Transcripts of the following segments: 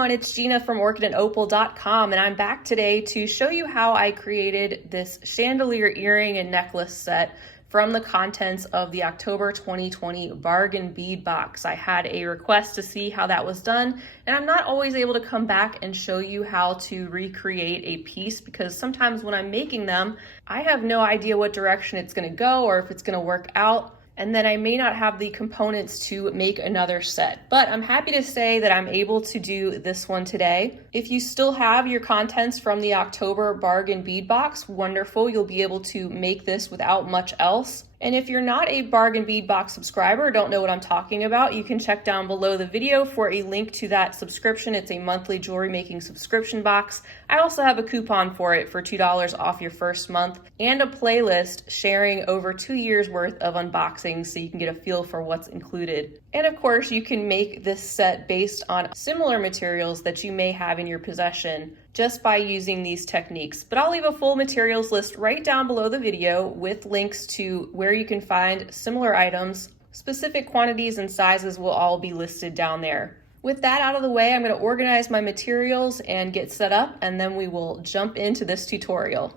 everyone, it's Gina from orchidandopal.com, and I'm back today to show you how I created this chandelier earring and necklace set from the contents of the October 2020 bargain bead box. I had a request to see how that was done, and I'm not always able to come back and show you how to recreate a piece because sometimes when I'm making them, I have no idea what direction it's going to go or if it's going to work out. And then I may not have the components to make another set. But I'm happy to say that I'm able to do this one today. If you still have your contents from the October bargain bead box, wonderful, you'll be able to make this without much else. And if you're not a bargain bead box subscriber, don't know what I'm talking about, you can check down below the video for a link to that subscription. It's a monthly jewelry making subscription box. I also have a coupon for it for $2 off your first month and a playlist sharing over 2 years worth of unboxings so you can get a feel for what's included. And of course, you can make this set based on similar materials that you may have in your possession just by using these techniques. But I'll leave a full materials list right down below the video with links to where you can find similar items. Specific quantities and sizes will all be listed down there. With that out of the way, I'm going to organize my materials and get set up, and then we will jump into this tutorial.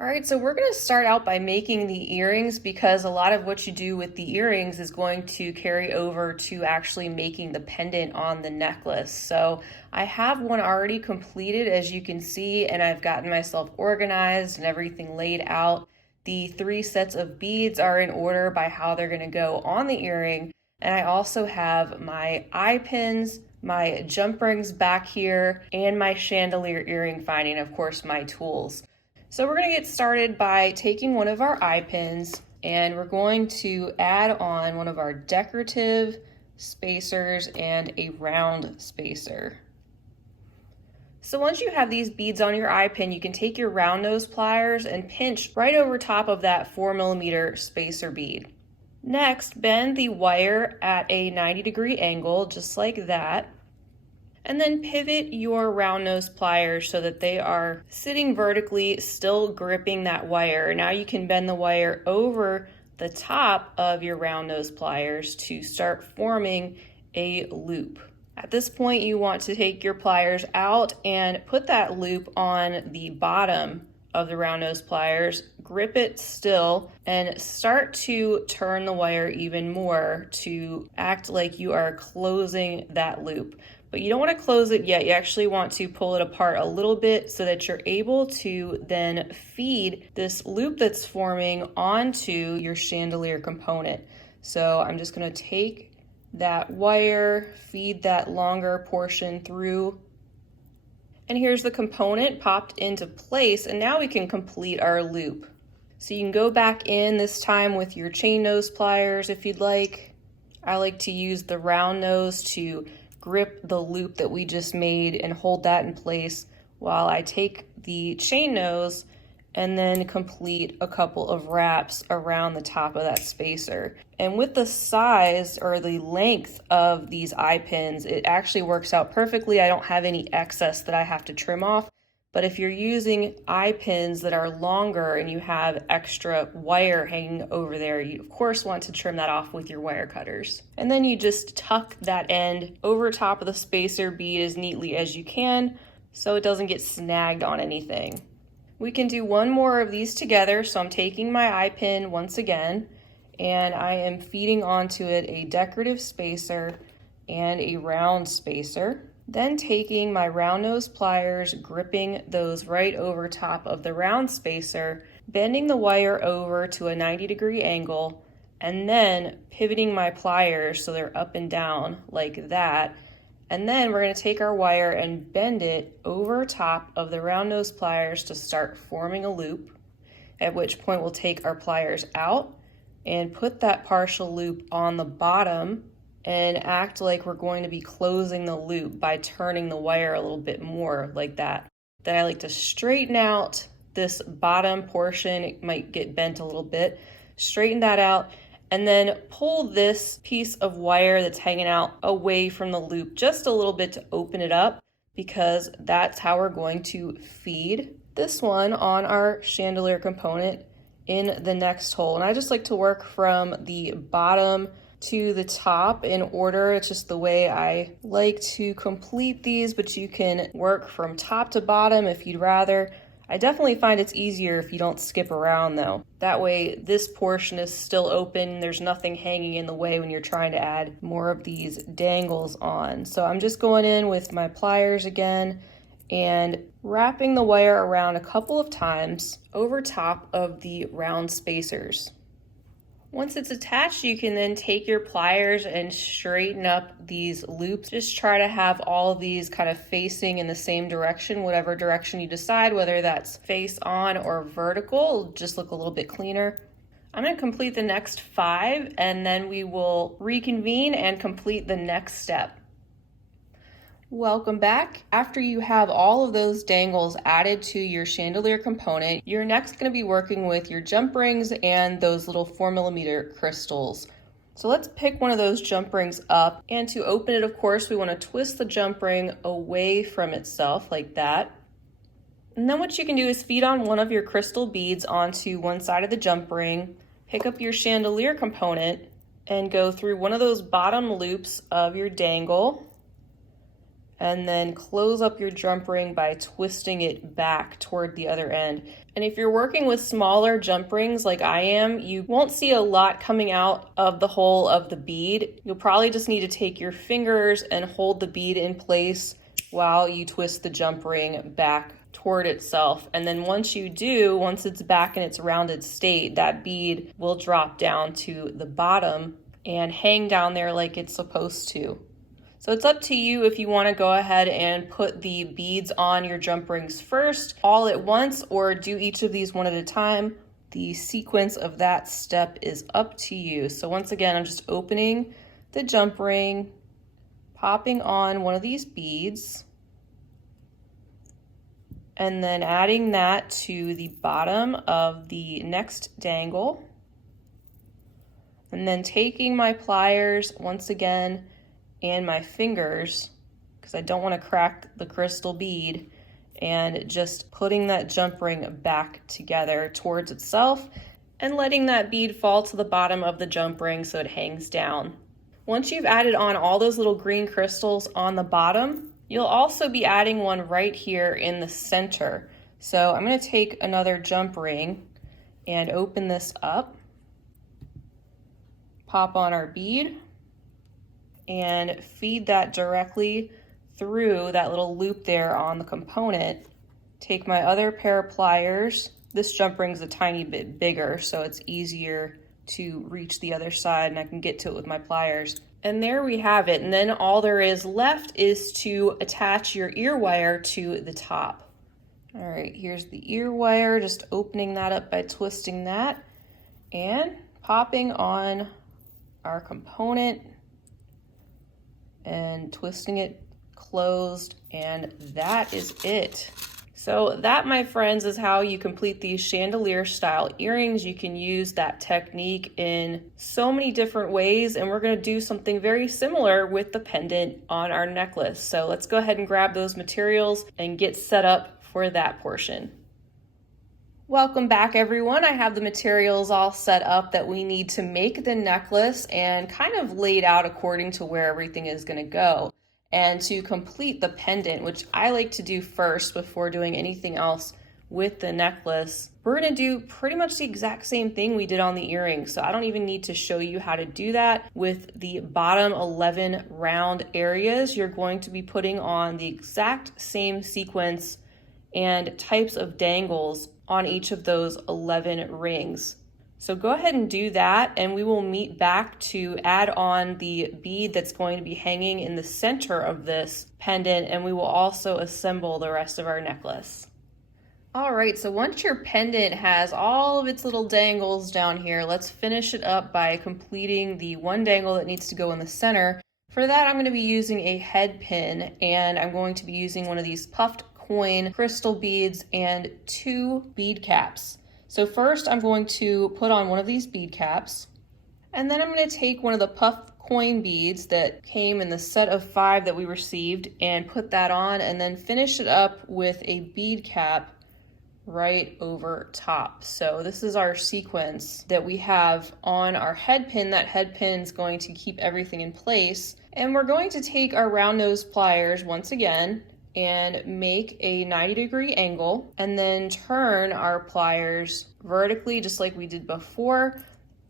All right, so we're going to start out by making the earrings because a lot of what you do with the earrings is going to carry over to actually making the pendant on the necklace. So I have one already completed, as you can see, and I've gotten myself organized and everything laid out. The 3 sets of beads are in order by how they're going to go on the earring. And I also have my eye pins, my jump rings back here, and my chandelier earring finding, of course, my tools. So we're going to get started by taking one of our eye pins and we're going to add on one of our decorative spacers and a round spacer. So once you have these beads on your eye pin, you can take your round nose pliers and pinch right over top of that 4mm spacer bead. Next, bend the wire at a 90-degree angle, just like that. And then pivot your round nose pliers so that they are sitting vertically, still gripping that wire. Now you can bend the wire over the top of your round nose pliers to start forming a loop. At this point, you want to take your pliers out and put that loop on the bottom of the round nose pliers, grip it still, and start to turn the wire even more to act like you are closing that loop. But you don't want to close it yet. You actually want to pull it apart a little bit so that you're able to then feed this loop that's forming onto your chandelier component. So I'm just going to take that wire, feed that longer portion through, and here's the component popped into place, and now we can complete our loop. So you can go back in this time with your chain nose pliers if you'd like. I like to use the round nose to grip the loop that we just made and hold that in place while I take the chain nose and then complete a couple of wraps around the top of that spacer. And with the size or the length of these eye pins, it actually works out perfectly. I don't have any excess that I have to trim off. But if you're using eye pins that are longer and you have extra wire hanging over there, you of course want to trim that off with your wire cutters. And then you just tuck that end over top of the spacer bead as neatly as you can so it doesn't get snagged on anything. We can do one more of these together. So I'm taking my eye pin once again and I am feeding onto it a decorative spacer and a round spacer. Then taking my round nose pliers, gripping those right over top of the round spacer, bending the wire over to a 90-degree angle, and then pivoting my pliers so they're up and down like that. And then we're going to take our wire and bend it over top of the round nose pliers to start forming a loop, at which point we'll take our pliers out and put that partial loop on the bottom and act like we're going to be closing the loop by turning the wire a little bit more like that. Then I like to straighten out this bottom portion. It might get bent a little bit. Straighten that out and then pull this piece of wire that's hanging out away from the loop just a little bit to open it up, because that's how we're going to feed this one on our chandelier component in the next hole. And I just like to work from the bottom to the top in order. It's just the way I like to complete these, but you can work from top to bottom if you'd rather. I definitely find it's easier if you don't skip around though. That way this portion is still open, there's nothing hanging in the way when you're trying to add more of these dangles on. So I'm just going in with my pliers again and wrapping the wire around a couple of times over top of the round spacers. Once it's attached, you can then take your pliers and straighten up these loops. Just try to have all of these kind of facing in the same direction, whatever direction you decide, whether that's face on or vertical, it'll just look a little bit cleaner. I'm going to complete the next 5 and then we will reconvene and complete the next step. Welcome back. After you have all of those dangles added to your chandelier component, you're next going to be working with your jump rings and those little 4mm crystals. So let's pick one of those jump rings up, and to open it, of course, we want to twist the jump ring away from itself like that. And then what you can do is feed on one of your crystal beads onto one side of the jump ring, pick up your chandelier component, and go through one of those bottom loops of your dangle, and then close up your jump ring by twisting it back toward the other end. And if you're working with smaller jump rings like I am, you won't see a lot coming out of the hole of the bead. You'll probably just need to take your fingers and hold the bead in place while you twist the jump ring back toward itself. And then once you do, once it's back in its rounded state, that bead will drop down to the bottom and hang down there like it's supposed to. So it's up to you if you want to go ahead and put the beads on your jump rings first, all at once, or do each of these one at a time. The sequence of that step is up to you. So once again, I'm just opening the jump ring, popping on one of these beads, and then adding that to the bottom of the next dangle. And then taking my pliers once again and my fingers, because I don't want to crack the crystal bead, and just putting that jump ring back together towards itself and letting that bead fall to the bottom of the jump ring so it hangs down. Once you've added on all those little green crystals on the bottom, you'll also be adding one right here in the center. So I'm going to take another jump ring and open this up, pop on our bead, and feed that directly through that little loop there on the component. Take my other pair of pliers. This jump ring's a tiny bit bigger, so it's easier to reach the other side and I can get to it with my pliers. And there we have it. And then all there is left is to attach your ear wire to the top. All right, here's the ear wire, just opening that up by twisting that and popping on our component and twisting it closed, and that is it. So that, my friends, is how you complete these chandelier style earrings. You can use that technique in so many different ways, and we're going to do something very similar with the pendant on our necklace. So let's go ahead and grab those materials and get set up for that portion. Welcome back, everyone. I have the materials all set up that we need to make the necklace and kind of laid out according to where everything is going to go. And to complete the pendant, which I like to do first before doing anything else with the necklace, we're going to do pretty much the exact same thing we did on the earrings. So I don't even need to show you how to do that. With the bottom 11 round areas, you're going to be putting on the exact same sequence and types of dangles on each of those 11 rings. So go ahead and do that, and we will meet back to add on the bead that's going to be hanging in the center of this pendant, and we will also assemble the rest of our necklace. All right, so once your pendant has all of its little dangles down here, let's finish it up by completing the one dangle that needs to go in the center. For that, I'm going to be using a head pin, and I'm going to be using one of these puffed coin crystal beads and 2 bead caps. So first I'm going to put on one of these bead caps, and then I'm going to take one of the puffed coin beads that came in the set of 5 that we received and put that on, and then finish it up with a bead cap right over top. So this is our sequence that we have on our head pin. That head pin is going to keep everything in place. And we're going to take our round nose pliers once again and make a 90-degree angle, and then turn our pliers vertically just like we did before,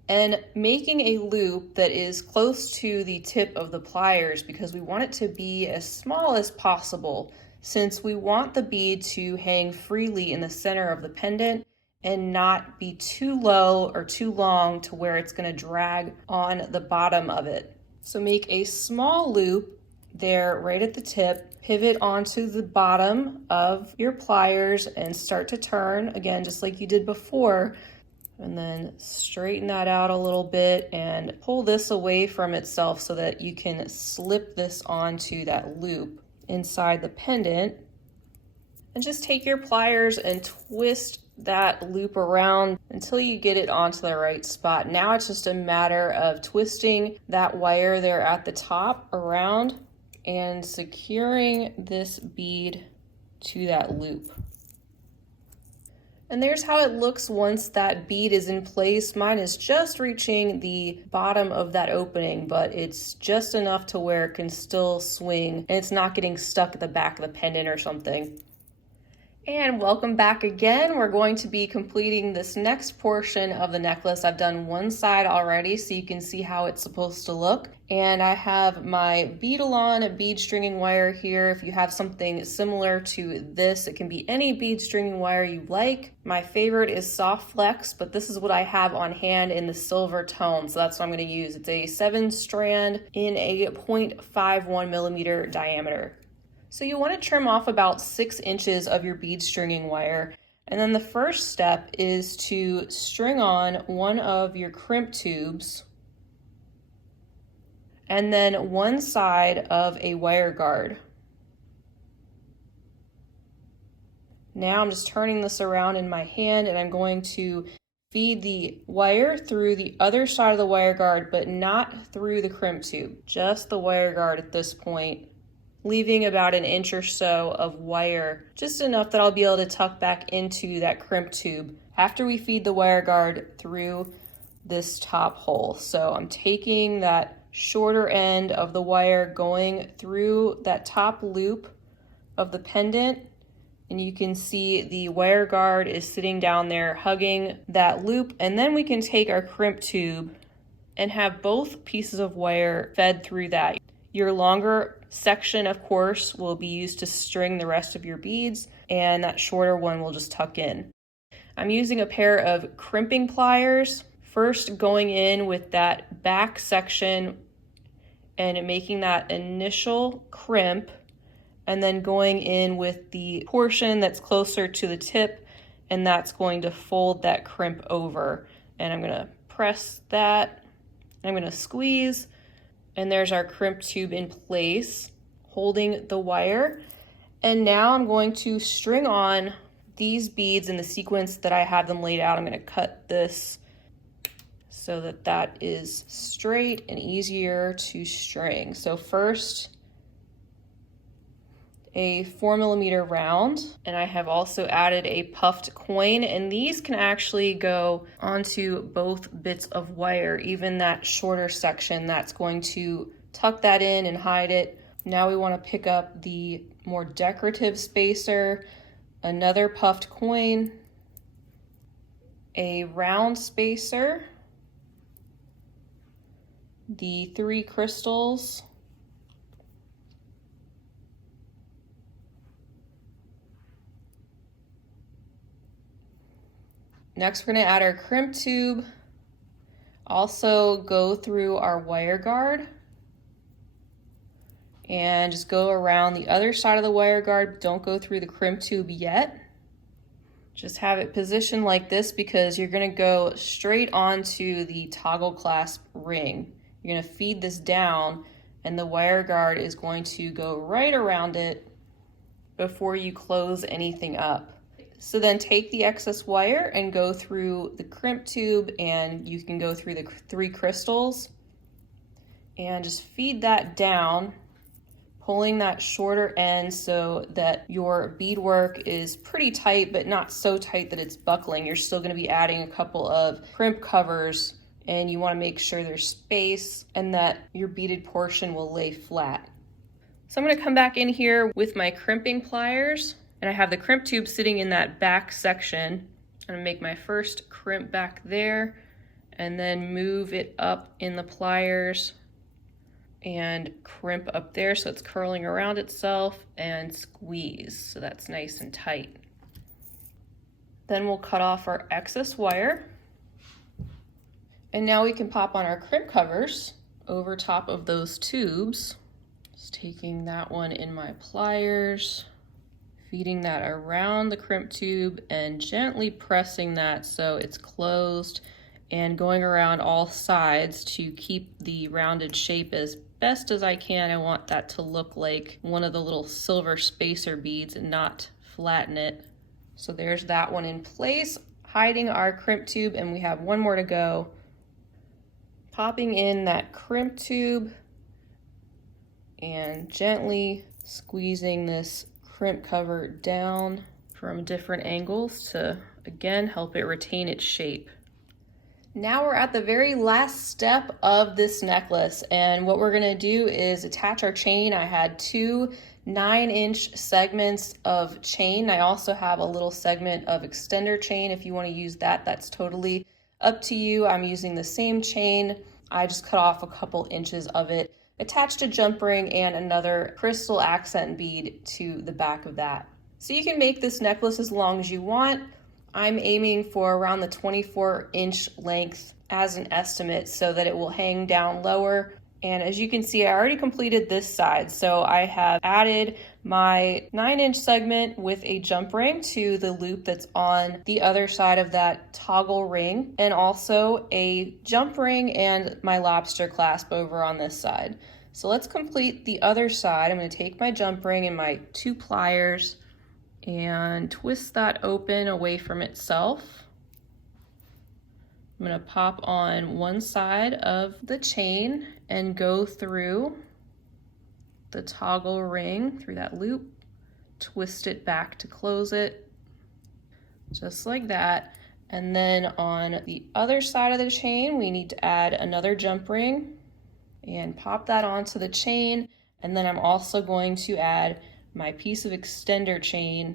and making a loop that is close to the tip of the pliers because we want it to be as small as possible, since we want the bead to hang freely in the center of the pendant and not be too low or too long to where it's going to drag on the bottom of it. So make a small loop there right at the tip, pivot onto the bottom of your pliers and start to turn again just like you did before, and then straighten that out a little bit and pull this away from itself so that you can slip this onto that loop inside the pendant. And just take your pliers and twist that loop around until you get it onto the right spot. Now it's just a matter of twisting that wire there at the top around and securing this bead to that loop. And there's how it looks once that bead is in place. Mine is just reaching the bottom of that opening, but it's just enough to where it can still swing and it's not getting stuck at the back of the pendant or something. And welcome back again. We're going to be completing this next portion of the necklace. I've done one side already so you can see how it's supposed to look. And I have my bead-alon bead stringing wire here. If you have something similar to this, it can be any bead stringing wire you like. My favorite is Soft Flex, but this is what I have on hand in the silver tone, so that's what I'm going to use. It's a 7-strand in a 0.51 millimeter diameter. So you want to trim off about 6 inches of your bead stringing wire. And then the first step is to string on one of your crimp tubes and then one side of a wire guard. Now I'm just turning this around in my hand and I'm going to feed the wire through the other side of the wire guard, but not through the crimp tube, just the wire guard at this point, leaving about an inch or so of wire, just enough that I'll be able to tuck back into that crimp tube after we feed the wire guard through this top hole. So I'm taking that shorter end of the wire going through that top loop of the pendant, and you can see the wire guard is sitting down there hugging that loop, and then we can take our crimp tube and have both pieces of wire fed through that. Your longer section, of course, will be used to string the rest of your beads, and that shorter one will just tuck in. I'm using a pair of crimping pliers, first going in with that back section and making that initial crimp, and then going in with the portion that's closer to the tip, and that's going to fold that crimp over. And I'm going to press that, I'm going to squeeze, and there's our crimp tube in place, holding the wire. And now I'm going to string on these beads in the sequence that I have them laid out. I'm going to cut this so that that is straight and easier to string. So first, a 4mm round, and I have also added a puffed coin, and these can actually go onto both bits of wire, even that shorter section. That's going to tuck that in and hide it. Now we want to pick up the more decorative spacer, another puffed coin, a round spacer, the 3 crystals, next, we're going to add our crimp tube, also go through our wire guard, and just go around the other side of the wire guard. Don't go through the crimp tube yet. Just have it positioned like this because you're going to go straight onto the toggle clasp ring. You're going to feed this down, and the wire guard is going to go right around it before you close anything up. So then take the excess wire and go through the crimp tube, and you can go through the 3 crystals and just feed that down, pulling that shorter end so that your beadwork is pretty tight, but not so tight that it's buckling. You're still going to be adding a couple of crimp covers, and you want to make sure there's space and that your beaded portion will lay flat. So I'm going to come back in here with my crimping pliers, and I have the crimp tube sitting in that back section. I'm going to make my first crimp back there and then move it up in the pliers and crimp up there so it's curling around itself, and squeeze so that's nice and tight. Then we'll cut off our excess wire, and now we can pop on our crimp covers over top of those tubes. Just taking that one in my pliers, feeding that around the crimp tube and gently pressing that so it's closed, and going around all sides to keep the rounded shape as best as I can. I want that to look like one of the little silver spacer beads and not flatten it. So there's that one in place, hiding our crimp tube, and we have one more to go. Popping in that crimp tube and gently squeezing this crimp cover down from different angles to, again, help it retain its shape. Now we're at the very last step of this necklace, and what we're gonna do is attach our chain. I had two 9-inch segments of chain. I also have a little segment of extender chain. If you want to use that, that's totally up to you. I'm using the same chain. I just cut off a couple inches of it, attached a jump ring and another crystal accent bead to the back of that. So you can make this necklace as long as you want. I'm aiming for around the 24-inch length as an estimate so that it will hang down lower. And as you can see, I already completed this side. So I have added my 9-inch segment with a jump ring to the loop that's on the other side of that toggle ring, and also a jump ring and my lobster clasp over on this side. So let's complete the other side. I'm going to take my jump ring and my 2 pliers and twist that open away from itself. I'm going to pop on one side of the chain and go through the toggle ring, through that loop, twist it back to close it, just like that. And then on the other side of the chain, we need to add another jump ring and pop that onto the chain. And then I'm also going to add my piece of extender chain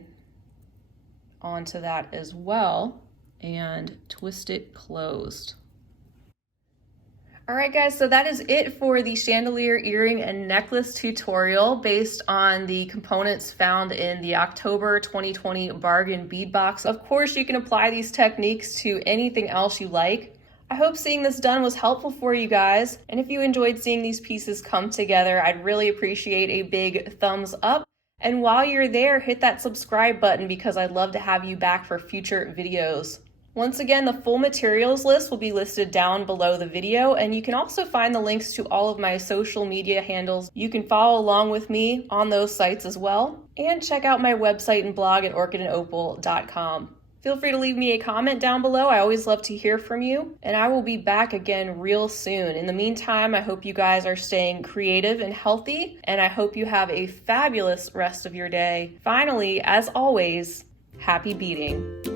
onto that as well and twist it closed. All right guys, so that is it for the chandelier earring and necklace tutorial based on the components found in the October 2020 bargain bead box. Of course, you can apply these techniques to anything else you like. I hope seeing this done was helpful for you guys. And if you enjoyed seeing these pieces come together, I'd really appreciate a big thumbs up. And while you're there, hit that subscribe button because I'd love to have you back for future videos. Once again, the full materials list will be listed down below the video, and you can also find the links to all of my social media handles. You can follow along with me on those sites as well, and check out my website and blog at orchidandopal.com. Feel free to leave me a comment down below. I always love to hear from you, and I will be back again real soon. In the meantime, I hope you guys are staying creative and healthy, and I hope you have a fabulous rest of your day. Finally, as always, happy beading.